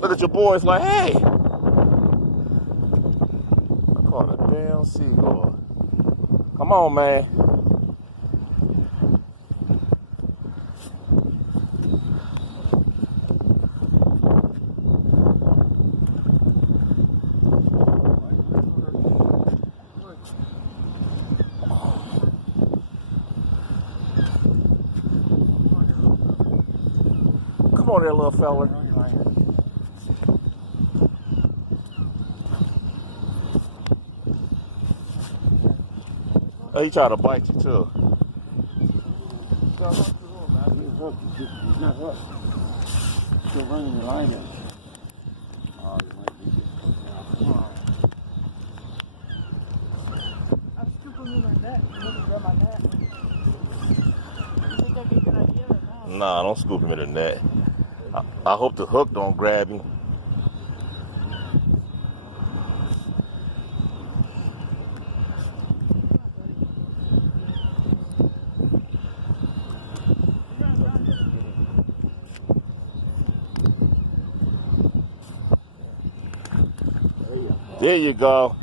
Look at your boys like, hey, I caught a damn seagull. Come on, man. Come on there, little fella. Oh, he tried to bite you too. He's not hooked. Still running the line in. Oh, you might be getting I'm scooping in my net. You need to grab my net. You think that'd be a good idea or not? Nah, don't scoop him in the net. I hope the hook don't grab him. There you go.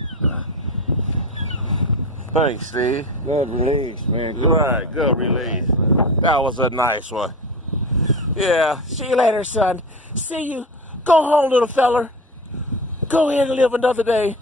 Thanks, Steve. Good release, man. Good. Right, good release. That was a nice one. Yeah, see you later, son. See you. Go home, little feller. Go ahead and live another day.